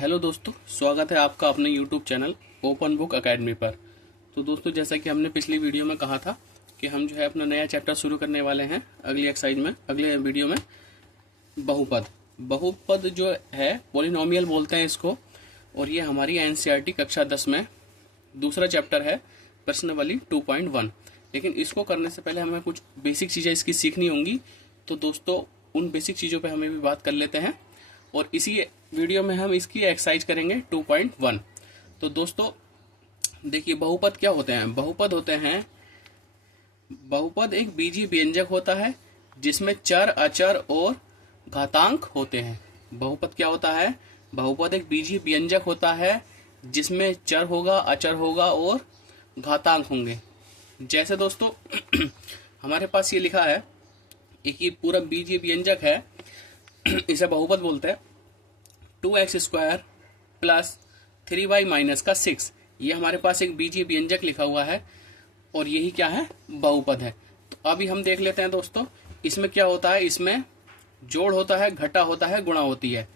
Hello दोस्तों, स्वागत है आपका अपने YouTube channel open book academy पर। तो दोस्तों, जैसा कि हमने पिछली वीडियो में कहा था कि हम जो है अपना नया चैप्टर शुरू करने वाले हैं अगली एक्सरसाइज में, अगले वीडियो में। बहुपद बहुपद जो है पॉलिनोमियल बोलते हैं इसको, और ये हमारी एनसीईआरटी कक्षा 10 में दूसरा चैप्टर है, प्रश्नावली 2.1। लेकिन इसको करने से पहले हमें कुछ बेसिक चीज़ें इसकी सीखनी होंगी। तो दोस्तों, उन बेसिक चीज़ों पे हमें भी बात कर लेते हैं, और इसी वीडियो में हम इसकी एक्सरसाइज करेंगे 2.1। तो दोस्तों देखिए, बहुपद क्या होते हैं। बहुपद एक बीजीय व्यंजक होता है जिसमें चर, अचर और घातांक होते हैं। बहुपद क्या होता है? बहुपद एक बीजीय व्यंजक होता है जिसमें चर होगा, अचर होगा और घातांक होंगे। जैसे दोस्तों हमारे पास ये लिखा है, एक ये पूरा बीजीय व्यंजक है, इसे बहुपद बोलते हैं। 2x² प्लस 3y माइनस का 6, ये हमारे पास एक बीजीय व्यंजक लिखा हुआ है, और यही क्या है? बहुपद है। तो अभी हम देख लेते हैं दोस्तों, इसमें क्या होता है। इसमें जोड़ होता है, घटा होता है, गुणा होती है।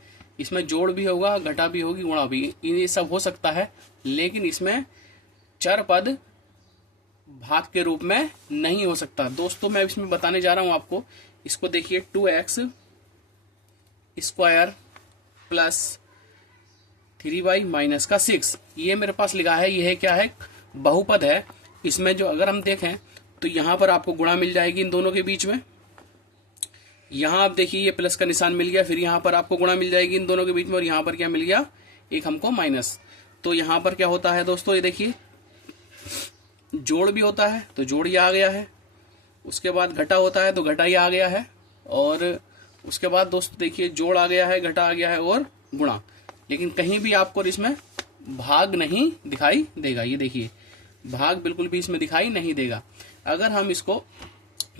इसमें जोड़ भी होगा, घटा भी होगी, गुणा भी, ये सब हो सकता है। लेकिन इसमें चर पद भाग के रूप में नहीं हो सकता। दोस्तों मैं इसमें बताने जा रहा हूं आपको। इसको देखिए, 2x² प्लस 3y माइनस का 6, ये मेरे पास लिखा है। यह क्या है? बहुपद है। इसमें जो अगर हम देखें तो यहां पर आपको गुणा मिल जाएगी इन दोनों के बीच में। यहां आप देखिए, ये प्लस का निशान मिल गया, फिर यहां पर आपको गुणा मिल जाएगी इन दोनों के बीच में, और यहां पर क्या मिल गया? एक हमको माइनस। तो यहां पर क्या होता है दोस्तों, ये देखिए, जोड़ भी होता है तो जोड़ ही आ गया है, उसके बाद घटा होता है तो घटा ही आ गया है, और उसके बाद दोस्तों देखिए, जोड़ आ गया है, घटा आ गया है और गुणा। लेकिन कहीं भी आपको इसमें भाग नहीं दिखाई देगा। ये देखिए, भाग बिल्कुल भी इसमें दिखाई नहीं देगा। अगर हम इसको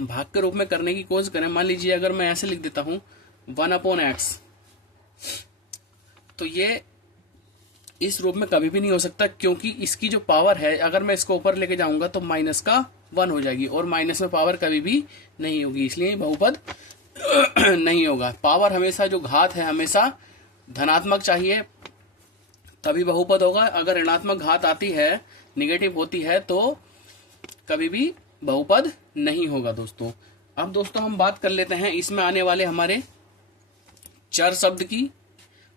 भाग के रूप में करने की कोशिश करें, मान लीजिए अगर मैं ऐसे लिख देता हूं 1/x, तो ये इस रूप में कभी भी नहीं हो सकता, क्योंकि इसकी जो पावर है, अगर मैं इसको ऊपर लेके जाऊंगा तो माइनस का 1 हो जाएगी, और माइनस में पावर कभी भी नहीं होगी, इसलिए बहुपद नहीं होगा। पावर हमेशा, जो घात है हमेशा धनात्मक चाहिए, तभी बहुपद होगा। अगर ऋणात्मक घात आती है, निगेटिव होती है, तो कभी भी बहुपद नहीं होगा दोस्तों। अब दोस्तों हम बात कर लेते हैं इसमें आने वाले हमारे चर शब्द की,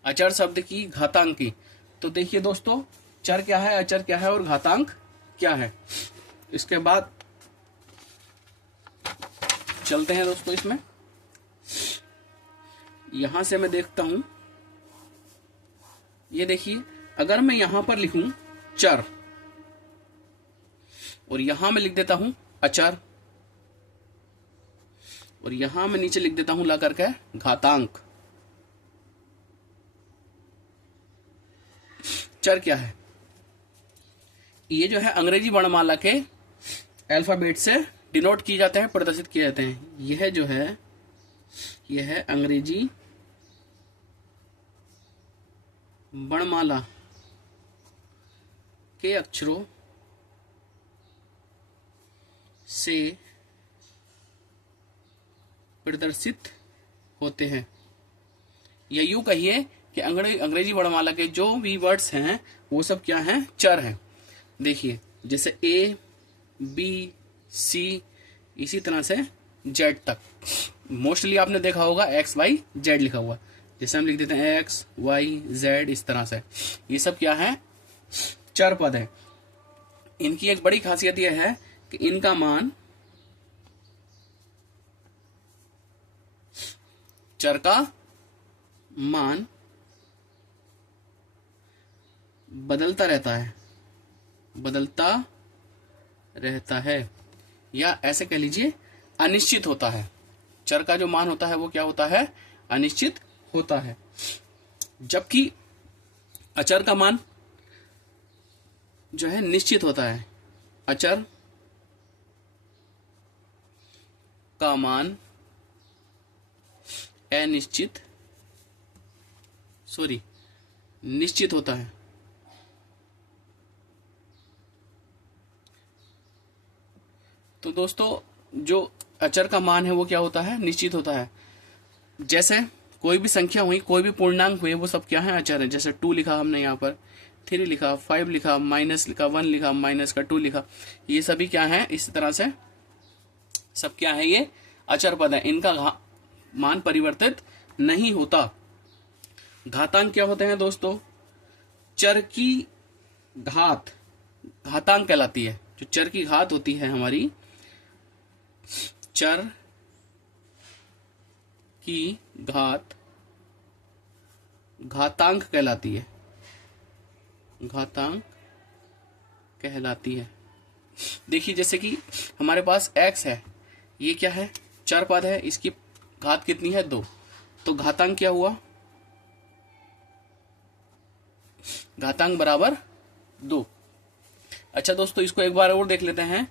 अचर शब्द की, घातांक की। तो देखिए दोस्तों, चर क्या है, अचर क्या है और घातांक क्या है। इसके बाद चलते हैं दोस्तों इसमें। यहां से मैं देखता हूं, ये देखिए, अगर मैं यहां पर लिखूं चर, और यहां मैं लिख देता हूं अचर, और यहां मैं नीचे लिख देता हूं ला करके घातांक। चर क्या है? ये जो है अंग्रेजी वर्णमाला के अल्फाबेट से डिनोट किए जाते हैं, प्रदर्शित किए जाते हैं। यह जो है, यह है अंग्रेजी वर्णमाला के अक्षरों से प्रदर्शित होते हैं। या यूं कहिए कि अंग्रेजी वर्णमाला के जो भी वर्ड्स हैं वो सब क्या हैं? चर हैं। देखिए, जैसे A, B, C, इसी तरह से Z तक। मोस्टली आपने देखा होगा XY Z लिखा हुआ, जैसे हम लिख देते हैं X, Y, Z, इस तरह से। ये सब क्या है? चर पद है। इनकी एक बड़ी खासियत यह है कि इनका मान, चर का मान बदलता रहता है, या ऐसे कह लीजिए अनिश्चित होता है। चर का जो मान होता है वो क्या होता है? अनिश्चित होता है। जबकि अचर का मान जो है निश्चित होता है। अचर का मान निश्चित होता है। तो दोस्तों, जो अचर का मान है वो क्या होता है? निश्चित होता है। जैसे कोई भी संख्या हुई, कोई भी पूर्णांक हुए, वो सब क्या है, अचर है। जैसे 2 लिखा हमने यहाँ पर, 3 लिखा, 5 लिखा, माइनस लिखा, 1 लिखा, माइनस का 2 लिखा, ये सभी क्या है, इस तरह से सब क्या है, ये अचर पद है। इनका मान परिवर्तित नहीं होता। घातांक क्या होते हैं दोस्तों, चर की घात घातांक कहलाती है। जो चर की घात होती है हमारी, चर की घात घातांक कहलाती है, घातांक कहलाती है। देखिए जैसे कि हमारे पास x है, ये क्या है, चर पद है, इसकी घात कितनी है, 2, तो घातांक क्या हुआ, घातांक बराबर 2। अच्छा दोस्तों, इसको एक बार और देख लेते हैं।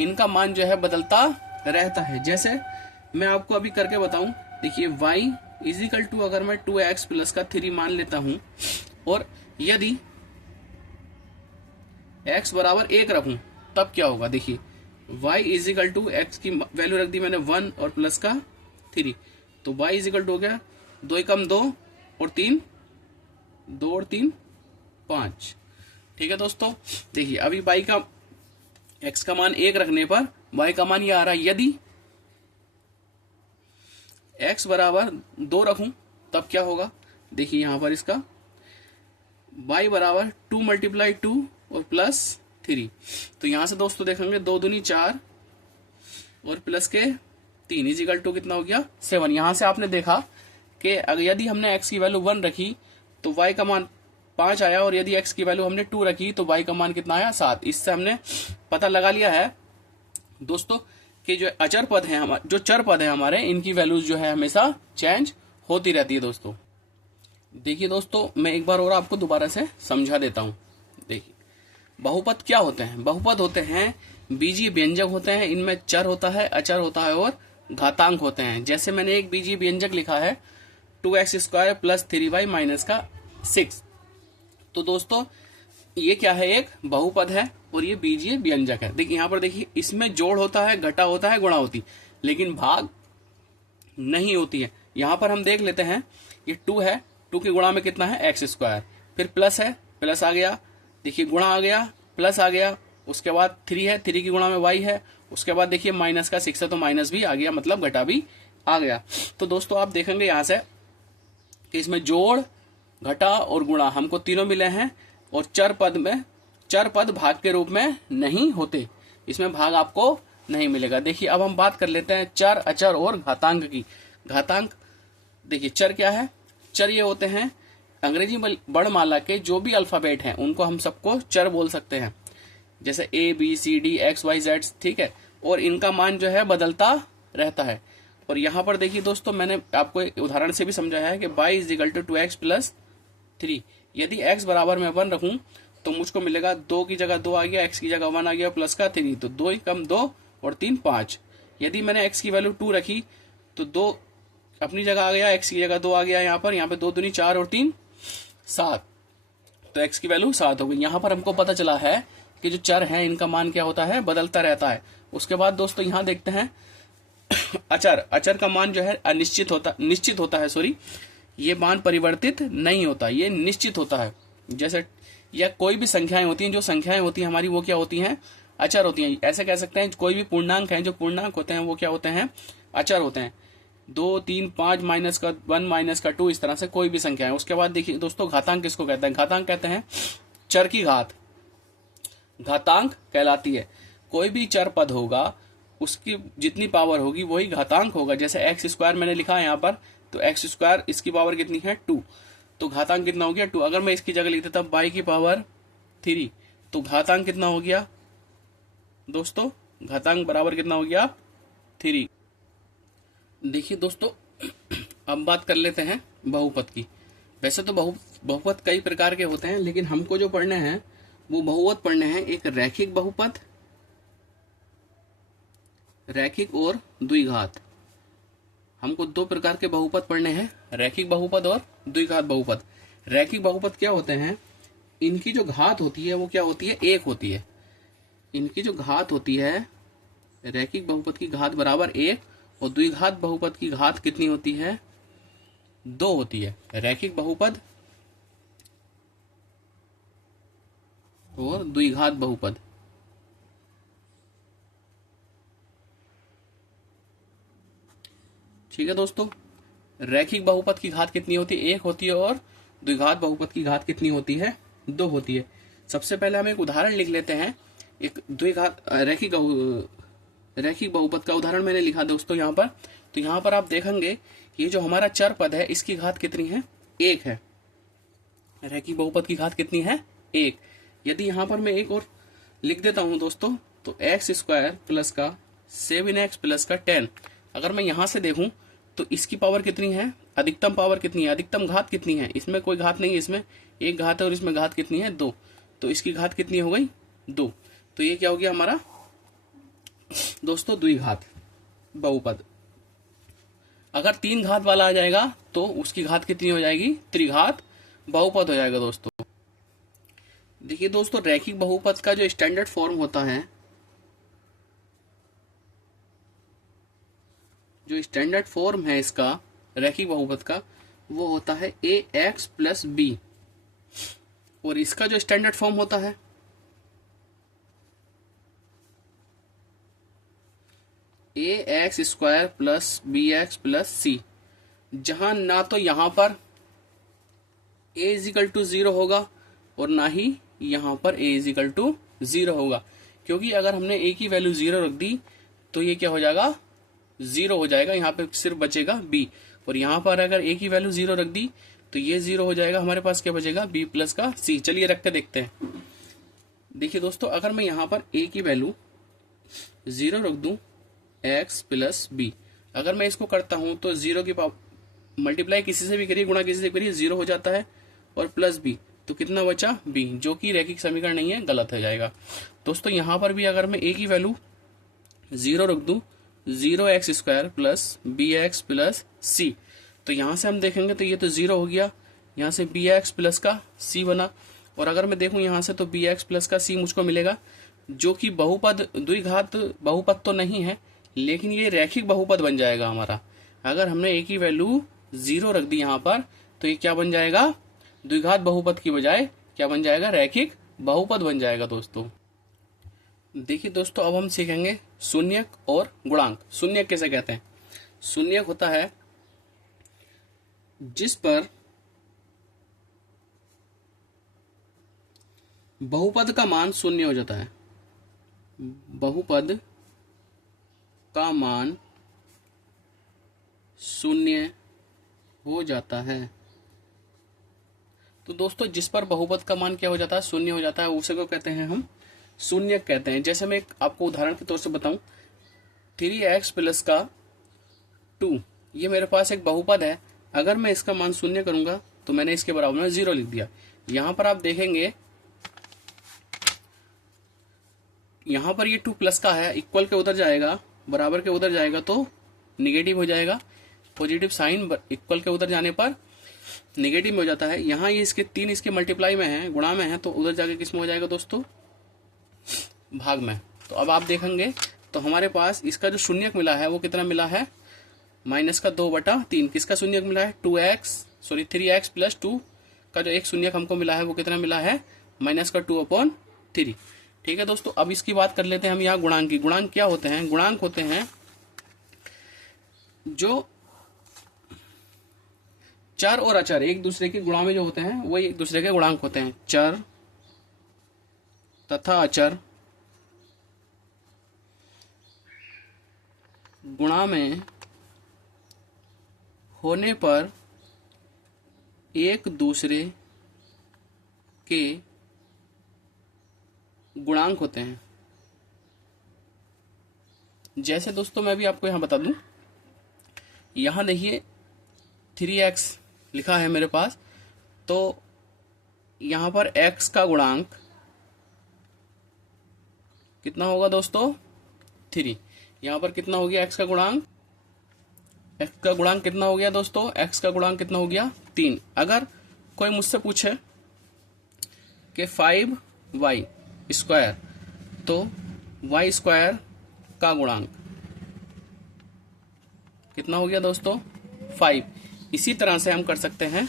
इनका मान जो है बदलता रहता है। जैसे मैं आपको अभी करके बताऊं, देखिए y इजिकल टू, अगर मैं 2x प्लस का 3 मान लेता हूं और यदि x बराबर 1 रखूं, तब क्या होगा। देखिए y इजिकल टू, x की वैल्यू रख दी मैंने 1 और प्लस का 3, तो y इजिकल टू हो गया 2 एकम 2 और 3, 2 और 3 5। ठीक है दोस्तों, देखिए अभी y का, x का मान 1 रखने पर y का मान ये आ रहा है। यदि x बराबर 2 रखूं तब क्या होगा, देखिए यहां पर इसका y बराबर 2 मल्टीप्लाई 2 और प्लस 3, तो यहां से दोस्तों देखेंगे 2 दूनी 4 और प्लस के 3 इजिकल टू कितना हो गया, 7। यहां से आपने देखा कि अगर यदि हमने x की वैल्यू 1 रखी तो y का मान 5 आया, और यदि x की वैल्यू हमने 2 रखी तो y का मान कितना आया, 7। इससे हमने पता लगा लिया है दोस्तों कि जो अचर पद है हमारे, जो चर पद है हमारे, इनकी वैल्यूज जो है हमेशा चेंज होती रहती है दोस्तों। देखिए दोस्तों, मैं एक बार और आपको दोबारा से समझा देता हूं। देखिए बहुपद क्या होते हैं, बहुपद होते हैं बीजीय व्यंजक होते हैं, इनमें चर होता है, अचर होता है और घातांक होते हैं। जैसे मैंने एक बीजीय व्यंजक लिखा है 2x² प्लस 3y माइनस का 6, तो दोस्तों ये क्या है, एक बहुपद है और ये बीजीय व्यंजक है। देखिए यहाँ पर देखिए, इसमें जोड़ होता है, घटा होता है, गुणा होती, लेकिन भाग नहीं होती है। यहाँ पर हम देख लेते हैं, ये 2 है, 2 के गुणा में कितना है, x², फिर प्लस है, प्लस आ गया, देखिए गुणा आ गया, प्लस आ गया, उसके बाद 3 है, 3 की गुणा में y है, उसके बाद देखिए माइनस का 6 है तो माइनस भी आ गया, मतलब घटा भी आ गया। तो दोस्तों आप देखेंगे यहाँ से कि इसमें जोड़, घटा और गुणा हमको तीनों मिले हैं, और चर पद में, चर पद भाग के रूप में नहीं होते, इसमें भाग आपको नहीं मिलेगा। देखिए अब हम बात कर लेते हैं चर, अचर और घातांक की। घातांक, देखिए चर क्या है, चर ये होते हैं अंग्रेजी वर्णमाला के जो भी अल्फाबेट हैं उनको हम सबको चर बोल सकते हैं, जैसे ABCD XYZ, ठीक है, और इनका मान जो है बदलता रहता है। और यहाँ पर देखिए दोस्तों, मैंने आपको एक उदाहरण से भी समझाया है कि y is equal to 2x plus 3, यदि x बराबर मैं 1 रखूं तो मुझको मिलेगा 2 की जगह 2 आ गया, x की जगह 1 आ गया, प्लस का 3, तो 2 एकम 2 और 3 5। यदि मैंने x की वैल्यू 2 रखी तो 2 अपनी जगह आ गया, x की जगह 2 आ गया, यहाँ पे 2 दूनी 4 और 3 7, तो x की वैल्यू 7 हो गई। यहाँ पर हमको पता चला है कि जो चर है इनका मान क्या होता है, बदलता रहता है। उसके बाद दोस्तों यहाँ देखते हैं अचर, अचर का मान जो है निश्चित होता है, सॉरी, ये मान परिवर्तित नहीं होता, ये निश्चित होता है। जैसे या कोई भी संख्याएं होती हैं, जो संख्याएं होती हैं हमारी वो क्या होती हैं, अचर होती हैं। ऐसे कह सकते हैं कोई भी पूर्णांक है, जो पूर्णांक होते हैं वो क्या होते हैं, अचर होते हैं। 2 3 5 माइनस का 1 माइनस का 2, इस तरह से कोई भी संख्या है। उसके बाद देखिए दोस्तों, घातांक किसको कहते हैं, घातांक कहते हैं चर की घात, घातांक कहलाती है। कोई भी चर पद होगा उसकी जितनी पावर होगी वही घातांक होगा। जैसे x² मैंने लिखा है यहाँ पर, तो x², इसकी पावर कितनी है 2, तो घातांक कितना हो गया 2। अगर मैं इसकी जगह लिख देता y की पावर 3, तो घातांक कितना हो गया दोस्तों, घातांक बराबर कितना हो गया 3। देखिए दोस्तों, अब बात कर लेते हैं बहुपद की। वैसे तो बहुपद कई प्रकार के होते हैं, लेकिन हमको जो पढ़ने हैं वो बहुपद पढ़ने हैं। एक रैखिक बहुपद, रैखिक और द्विघात। हमको 2 प्रकार के बहुपद पढ़ने हैं, रैखिक बहुपद और द्विघात बहुपद। रैखिक बहुपद क्या होते हैं, इनकी जो घात होती है वो क्या होती है, 1 होती है। इनकी जो घात होती है, रैखिक बहुपद की घात बराबर 1, और द्विघात बहुपद की घात कितनी होती है, 2 होती है। रैखिक बहुपद और द्विघात बहुपद। ठीक है दोस्तों, रैखिक बहुपद की घात कितनी होती है? 1 होती है, और द्विघात बहुपद की घात कितनी होती है? 2 होती है। सबसे पहले हम एक उदाहरण लिख लेते हैं। एक द्विघात रैखिक बहुपद का उदाहरण मैंने लिखा दोस्तों यहाँ पर। तो यहाँ पर आप देखेंगे ये जो हमारा चर पद है इसकी घात कितनी है? 1 है। रैखिक बहुपद की घात कितनी है? 1। यदि यहाँ पर मैं एक और लिख देता हूं दोस्तों, तो एक्स स्क्वायर प्लस का 7x प्लस का 10, अगर मैं यहां से देखूं तो इसकी पावर कितनी है? अधिकतम पावर कितनी है? अधिकतम घात कितनी है? इसमें कोई घात नहीं है, इसमें एक घात है और इसमें घात कितनी है? 2। तो इसकी घात कितनी हो गई? 2। तो ये क्या हो गया हमारा दोस्तों? द्विघात बहुपद। अगर 3 घात वाला आ जाएगा तो उसकी घात कितनी हो जाएगी? त्रिघात बहुपद हो जाएगा दोस्तों। देखिए दोस्तों, रैखिक बहुपद का जो स्टैंडर्ड फॉर्म होता है, जो स्टैंडर्ड फॉर्म है इसका रैखिक बहुपद का, वो होता है ax प्लस बी। और इसका जो स्टैंडर्ड फॉर्म होता है ax square plus bx plus C, जहां ना तो यहां पर a इजिकल टू 0 होगा और ना ही यहां पर a इजिकल टू 0 होगा, क्योंकि अगर हमने a की वैल्यू 0 रख दी तो ये क्या हो जाएगा? 0 हो जाएगा। यहाँ पे सिर्फ बचेगा b। और यहाँ पर अगर a की वैल्यू 0 रख दी तो ये 0 हो जाएगा। हमारे पास क्या बचेगा? b प्लस का c। चलिए रख के देखते हैं। देखिए दोस्तों, अगर मैं यहाँ पर a की वैल्यू 0 रख दूं x प्लस b, अगर मैं इसको करता हूं तो 0 की मल्टीप्लाई किसी से भी करिए, गुणा किसी से करिए, 0 हो जाता है। और प्लस b, तो कितना बचा? b, जो कि रैखिक समीकरण नहीं है, गलत हो जाएगा। दोस्तों यहाँ पर भी अगर मैं a की वैल्यू 0 रख दूं 0x square plus bx plus c, तो यहाँ से हम देखेंगे तो ये तो 0 हो गया, यहाँ से bx प्लस का c बना। और अगर मैं देखूं यहाँ से तो bx प्लस का c मुझको मिलेगा, जो कि बहुपद द्विघात बहुपद तो नहीं है, लेकिन ये रैखिक बहुपद बन जाएगा हमारा। अगर हमने a की वैल्यू 0 रख दी यहाँ पर तो ये क्या बन जाएगा? द्विघात बहुपद की बजाय क्या बन जाएगा? रैखिक बहुपद बन जाएगा दोस्तों। देखिए दोस्तों, अब हम सीखेंगे शून्यक और गुणांक। शून्यक कैसे कहते हैं? शून्यक होता है जिस पर बहुपद का मान शून्य हो जाता है। बहुपद का मान शून्य हो जाता है। तो दोस्तों, जिस पर बहुपद का मान क्या हो जाता है? शून्य हो जाता है, उसे को कहते हैं हम शून्यक कहते हैं। जैसे मैं आपको उदाहरण के तौर से बताऊं, 3x प्लस का 2, ये मेरे पास एक बहुपद है। अगर मैं इसका मान शून्य करूंगा तो मैंने इसके बराबर में 0 लिख दिया। यहां पर आप देखेंगे, यहां पर ये 2 प्लस का है, इक्वल के उधर जाएगा, बराबर के उधर जाएगा तो निगेटिव हो जाएगा। पॉजिटिव साइन इक्वल के उधर जाने पर निगेटिव में हो जाता है। यहाँ ये इसके 3 इसके मल्टीप्लाई में है, गुणा में है, तो उधर जाके किस में हो जाएगा दोस्तों? भाग में। तो अब आप देखेंगे तो हमारे पास इसका जो शून्यक मिला है वो कितना मिला है? माइनस का 2/3। किसका शून्यक मिला है? 3x प्लस 2 का जो एक शून्यक हमको मिला है वो कितना मिला है? माइनस का 2/3। ठीक है दोस्तों, अब इसकी बात कर लेते हैं हम यहाँ गुणांक की। गुणांक क्या होते हैं? गुणांक होते हैं जो चर और अचर एक दूसरे के गुणा में जो होते हैं वही एक दूसरे के गुणांक होते हैं। चर तथा अचर गुणा में होने पर एक दूसरे के गुणांक होते हैं। जैसे दोस्तों मैं भी आपको यहां बता दूं, यहां देखिए 3x लिखा है मेरे पास, तो यहां पर x का गुणांक कितना होगा दोस्तों? 3। यहां पर कितना हो गया x का गुणांक? x का गुणांक कितना हो गया दोस्तों? x का गुणांक कितना हो गया? 3। अगर कोई मुझसे पूछे कि 5y स्क्वायर, तो y स्क्वायर का गुणांक कितना हो गया दोस्तों? 5। इसी तरह से हम कर सकते हैं,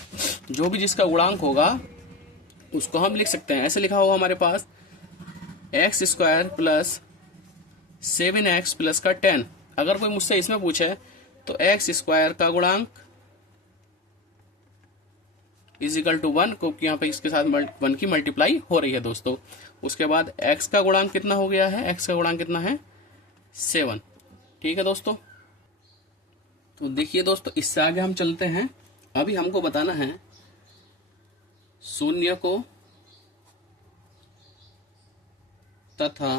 जो भी जिसका गुणांक होगा उसको हम लिख सकते हैं। ऐसे लिखा होगा हमारे पास X square plus 7x plus का 10। अगर कोई मुझसे इसमें पूछे तो एक्स स्क्वायर का गुणांक इज इक्वल टू 1, क्योंकि यहाँ पे इसके साथ 1 की मल्टीप्लाई हो रही है दोस्तों। उसके बाद x का गुणांक कितना हो गया है, x का गुणांक कितना है 7। ठीक है दोस्तों, तो देखिए दोस्तों इससे आगे हम चलते हैं। अभी हमको बताना है शून्य को तथा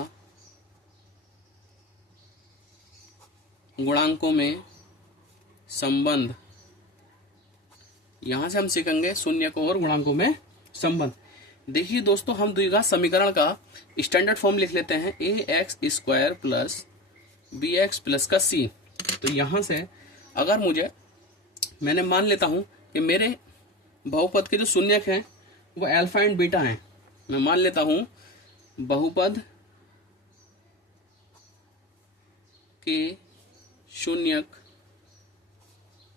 गुणांकों में संबंध। यहां से हम सीखेंगे शून्य को और गुणांकों में संबंध। देखिए दोस्तों, हम द्विघात समीकरण का स्टैंडर्ड फॉर्म लिख लेते हैं, A X square plus B X plus का सी। तो यहां से अगर मैंने मान लेता हूं कि मेरे बहुपद के जो शून्यक हैं वो अल्फा एंड बीटा हैं। मैं मान लेता हूं बहुपद के शून्यक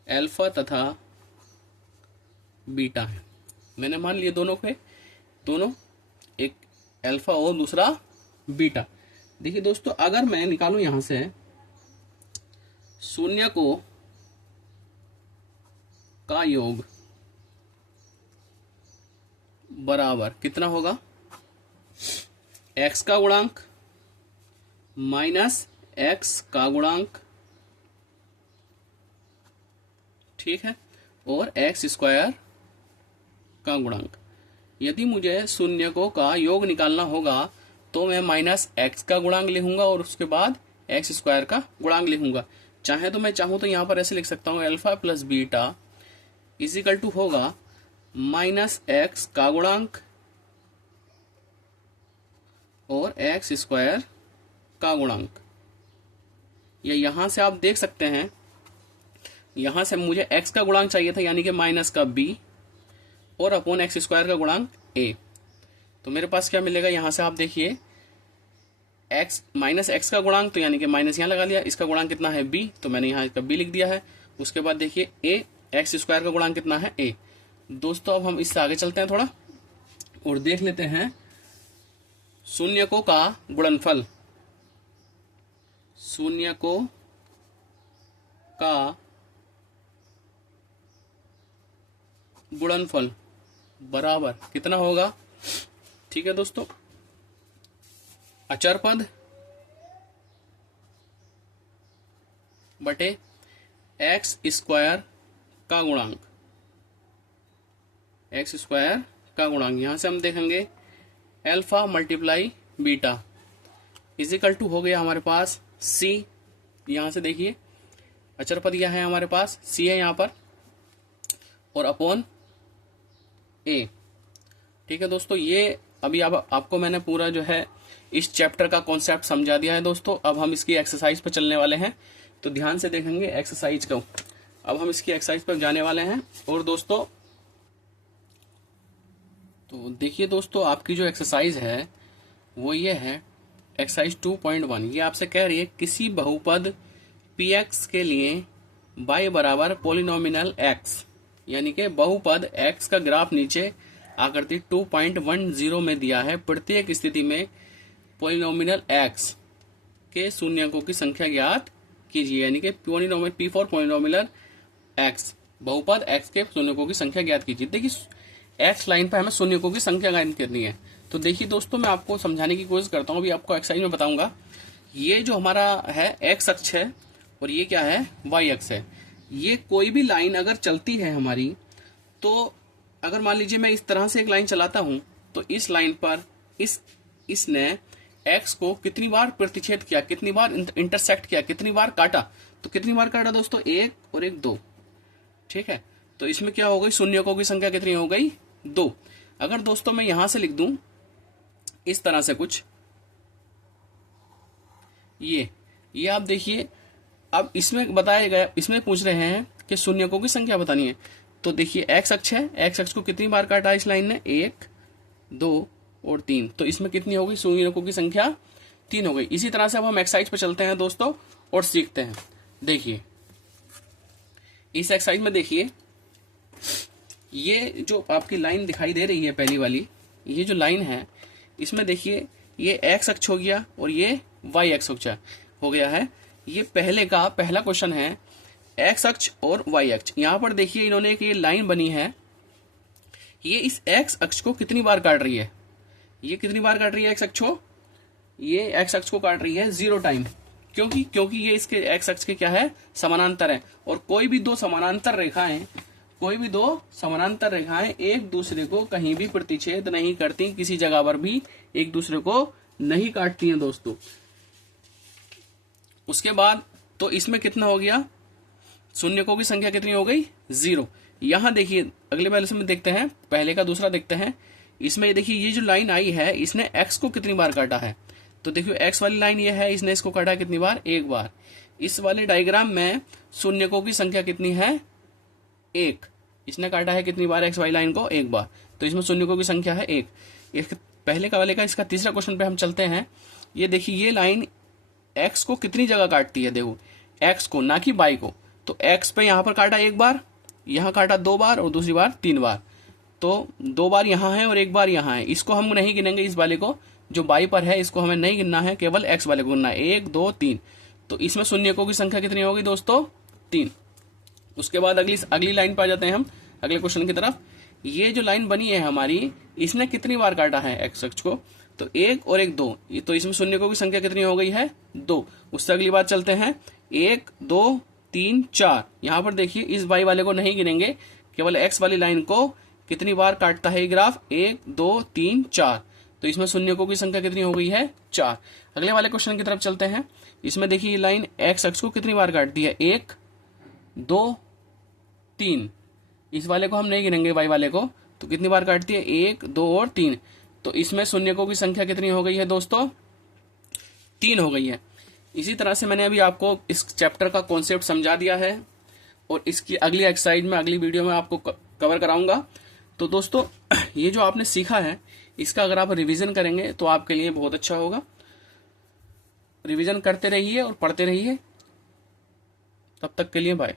अल्फा तथा बीटा है। मैंने मान लिए दोनों एक अल्फा और दूसरा बीटा। देखिए दोस्तों, अगर मैं निकालूं यहां से शून्य को का योग बराबर कितना होगा, x का गुणांक माइनस x का गुणांक, ठीक है, और x स्क्वायर का गुणांक। यदि मुझे शून्य को का योग निकालना होगा तो मैं माइनस x का गुणांक लिखूंगा और उसके बाद x स्क्वायर का गुणांक लिखूंगा। चाहूं तो यहां पर ऐसे लिख सकता हूं, alpha plus beta is equal to होगा माइनस x का गुणांक और x स्क्वायर का गुणांक। या यहां से आप देख सकते हैं, यहां से मुझे x का गुणांक चाहिए था, यानी कि माइनस का b और अपॉन x स्क्वायर का गुणांक a। तो मेरे पास क्या मिलेगा, यहां से आप देखिए x माइनस एक्स का गुणांक, तो यानी कि माइनस यहां लगा लिया, इसका गुणांक कितना है b, तो मैंने यहां इसका b लिख दिया है। उसके बाद देखिए a, एक्स स्क्वायर का गुणांक कितना है a। दोस्तों अब हम इससे आगे चलते हैं थोड़ा और देख लेते हैं शून्यकों का गुणनफल। शून्यकों का गुणनफल बराबर कितना होगा। ठीक है दोस्तों, अचर पद बटे एक्स स्क्वायर का गुणांक, एक्स स्क्वायर का गुणांक। यहां से हम देखेंगे alpha multiply beta is equal to हो गया हमारे पास सी। यहां से देखिए अचर पद यह है हमारे पास, सी है यहां पर, और अपॉन ए। ठीक है दोस्तों, ये अभी आपको मैंने पूरा जो है इस चैप्टर का कॉन्सेप्ट समझा दिया है दोस्तों। अब हम इसकी एक्सरसाइज पर चलने वाले हैं, तो ध्यान से देखेंगे एक्सरसाइज को। अब हम इसकी एक्सरसाइज पर जाने वाले हैं। और दोस्तों तो देखिए दोस्तों, आपकी जो एक्सरसाइज है वो ये है एक्सरसाइज 2.1। ये आपसे कह रही है किसी बहुपद px के लिए y बराबर पोलिनोमिनल x, यानी कि बहुपद x का ग्राफ नीचे आकृति 2.10 में दिया है। प्रत्येक स्थिति में पोलिनोमिनल x के शून्यकों की संख्या ज्ञात कीजिए, यानी कि P फॉर पोलिनोमिनल x, बहुपद x के शून्यकों की संख्या ज्ञात कीजिए। देखिए x लाइन पर हमें शून्यकों की संख्या ज्ञात करनी है। तो देखिए दोस्तों, मैं आपको समझाने की कोशिश करता हूँ, अभी आपको एक्सरसाइज में बताऊंगा। ये जो हमारा है x अक्ष है और ये क्या है y अक्ष है। ये कोई भी लाइन अगर चलती है हमारी, तो अगर मान लीजिए मैं इस तरह से एक लाइन चलाता हूं, तो इस लाइन पर इसने x को कितनी बार प्रतिच्छेद किया, कितनी बार इंटरसेक्ट किया, कितनी बार काटा। तो कितनी बार काटा दोस्तों, 1 और 1 2। ठीक है, तो इसमें क्या हो गई, शून्यकों की संख्या कितनी हो गई 2। अगर दोस्तों मैं यहां से लिख दूं इस तरह से कुछ, ये आप देखिए, अब इसमें बताया गया, इसमें पूछ रहे हैं कि शून्यकों की संख्या बतानी है। तो देखिए एक्स अक्ष है, एक्स अक्ष को कितनी बार काटा इस लाइन ने, 1 2 और 3। तो इसमें कितनी हो गई, शून्यकों की संख्या 3 हो गई। इसी तरह से अब हम एक्सरसाइज पे चलते हैं दोस्तों और सीखते हैं। देखिए इस एक्सरसाइज में देखिए ये जो आपकी लाइन दिखाई दे रही है पहली वाली, ये जो लाइन है इसमें देखिए ये एक्स अक्ष हो गया और ये वाई अक्ष हो गया है। ये पहला क्वेश्चन है एक्स अक्ष और वाई अक्ष। यहाँ पर देखिए इन्होंने एक ये लाइन बनी है, ये इस एक्स अक्ष को कितनी बार काट रही है, ये कितनी बार काट रही है एक्स अक्ष को, ये एक्स अक्ष को काट रही है 0 टाइम, क्योंकि ये इसके एक्स अक्ष के क्या है, समानांतर है। और कोई भी दो समानांतर रेखाएं एक दूसरे को कहीं भी प्रतिच्छेद नहीं करती, किसी जगह पर भी एक दूसरे को नहीं काटती हैं दोस्तों। उसके बाद तो इसमें कितना हो गया, शून्यकों की संख्या कितनी हो गई, 0। यहां देखिए अगले वाले से देखते हैं, पहले का दूसरा देखते हैं। इसमें देखिए ये जो लाइन आई है इसने एक्स को कितनी बार काटा है, तो देखियो एक्स वाली लाइन ये है, इसने इसको काटा कितनी बार, 1 बार। इस वाले डायग्राम में शून्यकों की संख्या कितनी है, 1। इसने काटा है कितनी बार एक्स वाली लाइन को, 1 बार, तो इसमें शून्यकों की संख्या है 1। पहले का वाले का इसका तीसरा क्वेश्चन पे हम चलते हैं। ये देखिए ये लाइन एक्स को कितनी जगह काटती है, देखो एक्स को ना कि वाई को। तो एक्स पे यहाँ पर काटा 1 बार, यहाँ काटा 2 बार और दूसरी बार 3 बार, तो 2 बार यहाँ है और 1 बार यहाँ है। इसको हम नहीं गिनेंगे, इस वाले को जो बाई पर है इसको हमें नहीं गिनना है, केवल एक्स वाले को गिनना है, 1 2 3। तो इसमें शून्यकों की संख्या कितनी होगी दोस्तों, 3। उसके बाद अगली लाइन पर आ जाते हैं हम अगले क्वेश्चन की तरफ। ये जो लाइन बनी है हमारी, इसने कितनी बार काटा है एक्स अक्ष को, तो 1 और 1 2, तो इसमें शून्यकों की संख्या कितनी हो गई है, 2। उससे अगली बात चलते हैं, 1 2 3 4। यहाँ पर देखिए इस वाई वाले को नहीं गिनेंगे, केवल एक्स वाली लाइन को कितनी बार काटता है ये ग्राफ, 1 2 3 4। तो इसमें शून्यकों की संख्या कितनी हो गई है, 4। अगले वाले क्वेश्चन की तरफ चलते हैं। इसमें देखिए ये लाइन एक्स अक्ष को कितनी बार काटती है, 1 2 3। इस वाले को हम नहीं गिनेंगे वाई वाले को, तो कितनी बार काटती है, 1 2 और 3। तो इसमें शून्यकों की संख्या कितनी हो गई है दोस्तों, 3 हो गई है। इसी तरह से मैंने अभी आपको इस चैप्टर का कॉन्सेप्ट समझा दिया है और इसकी अगली एक्सरसाइज में अगली वीडियो में आपको कवर कराऊंगा। तो दोस्तों ये जो आपने सीखा है इसका अगर आप रिवीजन करेंगे तो आपके लिए बहुत अच्छा होगा। रिवीजन करते रहिए और पढ़ते रहिए। तब तक के लिए बाय।